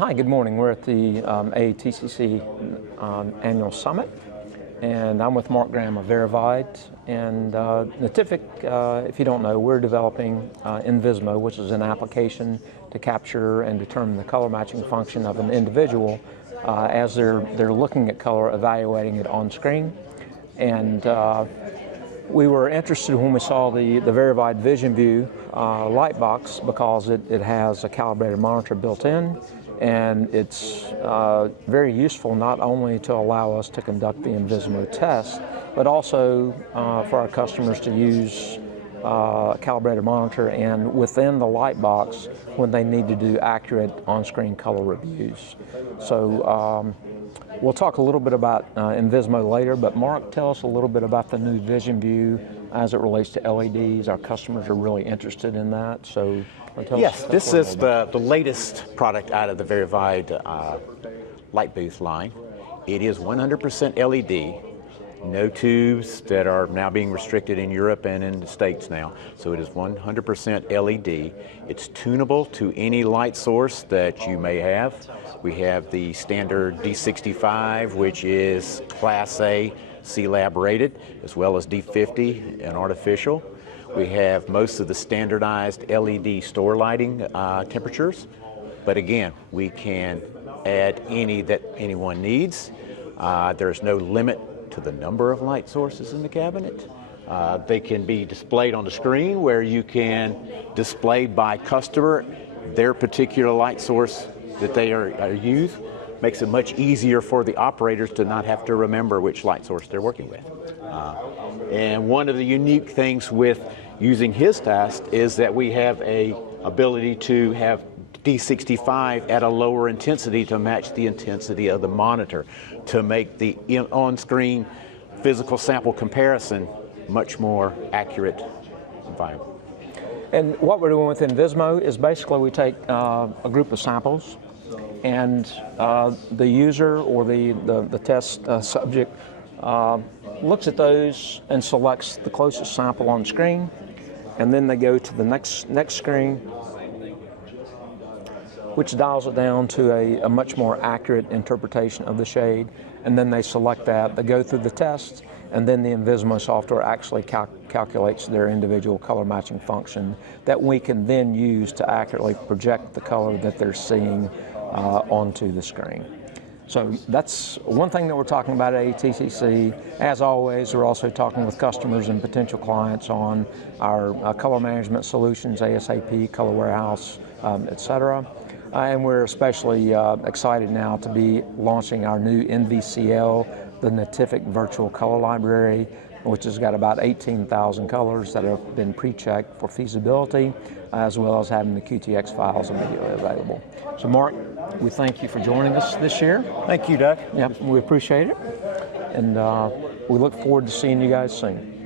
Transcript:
Hi, good morning. We're at the AATCC Annual Summit, and I'm with Mark Graham of VeriVide. And natific, if you don't know, we're developing nVISMO, which is an application to capture and determine the color matching function of an individual as they're looking at color, evaluating it on screen. And we were interested when we saw the VeriVide VisionView lightbox because it has a calibrated monitor built in, and it's very useful not only to allow us to conduct the nVISMO test, but also for our customers to use a calibrated monitor and within the lightbox when they need to do accurate on-screen color reviews. So we'll talk a little bit about nVISMO later, but Mark, tell us a little bit about the new VisionView as it relates to LEDs. Our customers are really interested in that, so yes, this is the latest product out of the VeriVide light booth line. It is 100% LED, no tubes that are now being restricted in Europe and in the States now. So it is 100% LED. It's tunable to any light source that you may have. We have the standard D65, which is Class A C-Lab rated, as well as D50 and artificial. We have most of the standardized LED store lighting temperatures, but again, we can add any that anyone needs. There's no limit to the number of light sources in the cabinet. They can be displayed on the screen where you can display by customer their particular light source that they are used. Makes it much easier for the operators to not have to remember which light source they're working with. And one of the unique things with using his test is that we have a ability to have D65 at a lower intensity to match the intensity of the monitor to make the on-screen physical sample comparison much more accurate and viable. And what we're doing with nVISMO is basically we take a group of samples, and the user or the test subject looks at those and selects the closest sample on screen, and then they go to the next screen, which dials it down to a much more accurate interpretation of the shade, and then they select that, they go through the test, and then the nVISMO software actually calculates their individual color matching function that we can then use to accurately project the color that they're seeing onto the screen. So that's one thing that we're talking about at AATCC. As always, we're also talking with customers and potential clients on our color management solutions, ASAP, Color Warehouse, etc. And we're especially excited now to be launching our new nVCL, the natific virtual color library, which has got about 18,000 colors that have been pre-checked for feasibility, as well as having the QTX files immediately available. So Mark, we thank you for joining us this year. Thank you, Doug. Yep, we appreciate it, and we look forward to seeing you guys soon.